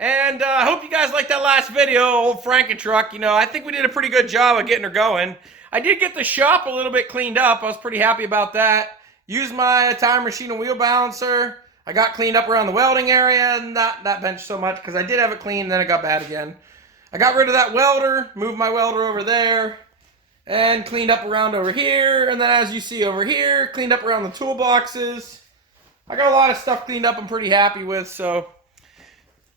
And I hope you guys liked that last video, old Frankentruck. You know, I think we did a pretty good job of getting her going. I did get the shop a little bit cleaned up. I was pretty happy about that. Used my tire machine and wheel balancer. I got cleaned up around the welding area, not that bench so much because I did have it clean, then it got bad again. I got rid of that welder, moved my welder over there, and cleaned up around over here. And then as you see over here, cleaned up around the toolboxes. I got a lot of stuff cleaned up I'm pretty happy with, so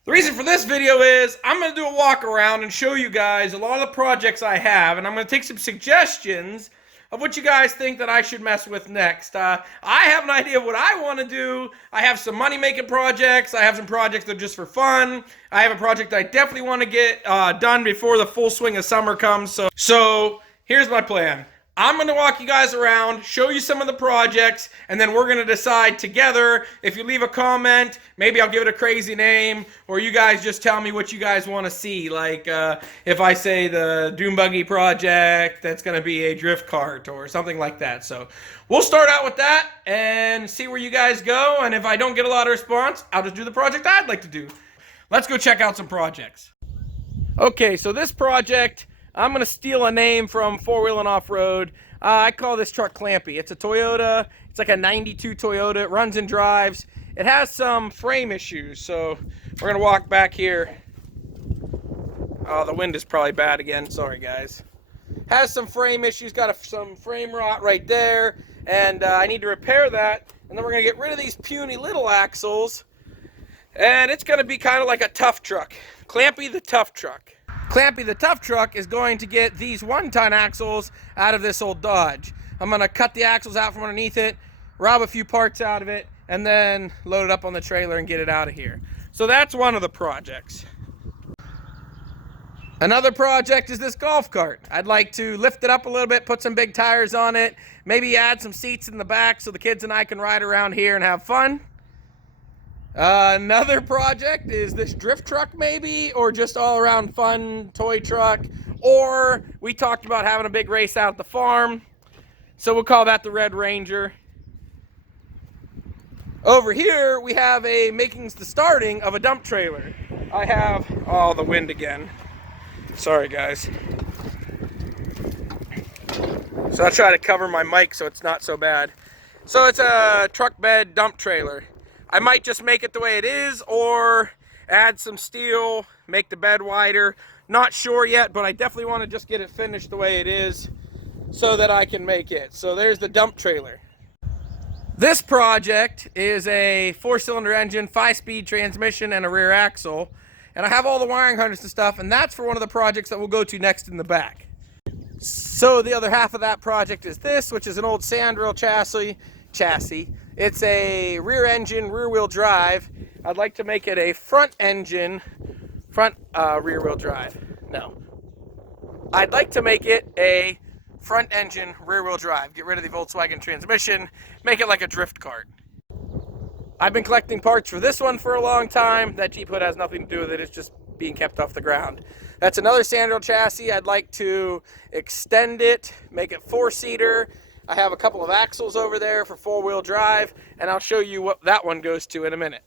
the reason for this video is I'm going to do a walk around and show you guys a lot of the projects I have, and I'm going to take some suggestions of what you guys think that I should mess with next. I have an idea of what I want to do. I have some money-making projects. I have some projects that are just for fun. I have a project I definitely want to get done before the full swing of summer comes. So here's my plan. I'm going to walk you guys around, show you some of the projects, and then we're going to decide together. If you leave a comment, maybe I'll give it a crazy name, or you guys just tell me what you guys want to see. Like if I say the Dune Buggy project, that's going to be a drift cart or something like that. So we'll start out with that and see where you guys go. And if I don't get a lot of response, I'll just do the project I'd like to do. Let's go check out some projects. Okay, so this project, I'm going to steal a name from 4 Wheel and Off-Road. I call this truck Clampy. It's a Toyota. It's like a 92 Toyota. It runs and drives. It has some frame issues, so we're going to walk back here. Oh, the wind is probably bad again. Sorry, guys. Has some frame issues. Got some frame rot right there, and I need to repair that. And then we're going to get rid of these puny little axles, and it's going to be kind of like a tough truck. Clampy the Tough Truck. Clampy the Tough Truck is going to get these 1-ton axles out of this old Dodge. I'm going to cut the axles out from underneath it, rob a few parts out of it, and then load it up on the trailer and get it out of here. So that's one of the projects. Another project is this golf cart. I'd like to lift it up a little bit, put some big tires on it, maybe add some seats in the back so the kids and I can ride around here and have fun. Another project is this drift truck maybe, or just all around fun toy truck, or we talked about having a big race out at the farm, so we'll call that the Red Ranger. Over here we have the starting of a dump trailer. I have, oh, the wind again. Sorry guys. So I'll try to cover my mic so it's not so bad. So it's a truck bed dump trailer. I might just make it the way it is, or add some steel, make the bed wider. Not sure yet, but I definitely want to just get it finished the way it is so that I can make it. So there's the dump trailer. This project is a 4-cylinder engine, 5-speed transmission, and a rear axle. And I have all the wiring harness and stuff, and that's for one of the projects that we'll go to next in the back. So the other half of that project is this, which is an old Sandrail chassis. It's a rear engine, rear wheel drive. I'd like to make it a front engine, rear wheel drive. No. I'd like to make it a front engine, rear wheel drive. Get rid of the Volkswagen transmission, make it like a drift cart. I've been collecting parts for this one for a long time. That Jeep hood has nothing to do with it. It's just being kept off the ground. That's another Sandrail chassis. I'd like to extend it, make it 4-seater. I have a couple of axles over there for 4-wheel drive, and I'll show you what that one goes to in a minute.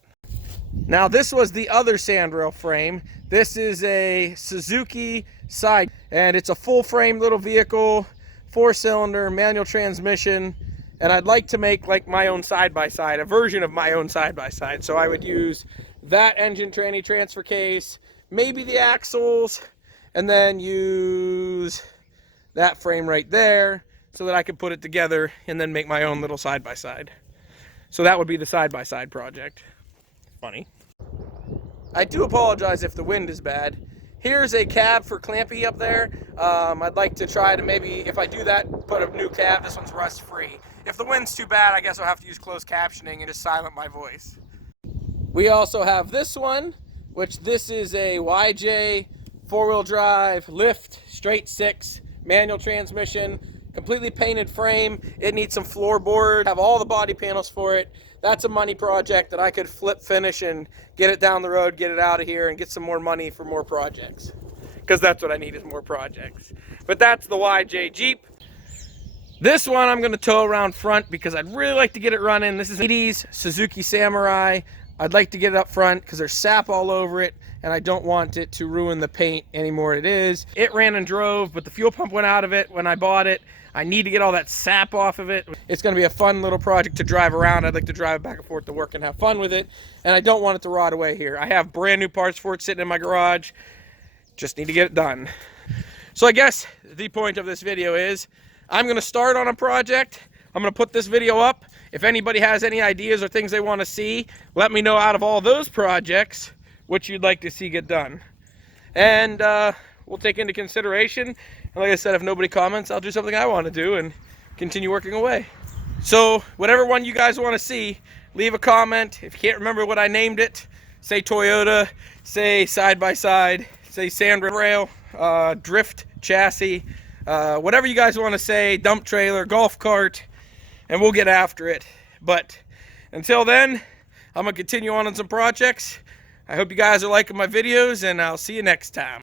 Now this was the other Sandrail frame. This is a Suzuki side, and it's a full frame little vehicle, 4-cylinder, manual transmission, and I'd like to make like my own side-by-side, a version of my own side-by-side. So I would use that engine tranny transfer case, maybe the axles, and then use that frame right there, so that I could put it together and then make my own little side-by-side. So that would be the side-by-side project. Funny. I do apologize if the wind is bad. Here's a cab for Clampy up there. I'd like to try to maybe, if I do that, put a new cab. This one's rust-free. If the wind's too bad, I guess I'll have to use closed captioning and just silent my voice. We also have this one, which this is a YJ 4-wheel drive, lift, straight 6, manual transmission, completely painted frame. It needs some floorboard, have all the body panels for it. That's a money project that I could flip finish and get it down the road, get it out of here, and get some more money for more projects. Because that's what I need, is more projects. But that's the YJ Jeep. This one I'm going to tow around front because I'd really like to get it running. This is an 80s Suzuki Samurai. I'd like to get it up front because there's sap all over it, and I don't want it to ruin the paint any more than it is. It ran and drove, but the fuel pump went out of it when I bought it. I need to get all that sap off of it. It's going to be a fun little project to drive around. I'd like to drive back and forth to work and have fun with it, and I don't want it to rot away here. I have brand new parts for it sitting in my garage. Just need to get it done. So I guess the point of this video is I'm going to start on a project. I'm going to put this video up. If anybody has any ideas or things they want to see, let me know out of all those projects which you'd like to see get done. And we'll take into consideration. And like I said, if nobody comments, I'll do something I want to do and continue working away. So whatever one you guys want to see, leave a comment. If you can't remember what I named it, say Toyota, say side-by-side, say sand rail, drift chassis, whatever you guys want to say, dump trailer, golf cart, and we'll get after it. But until then, I'm going to continue on some projects. I hope you guys are liking my videos, and I'll see you next time.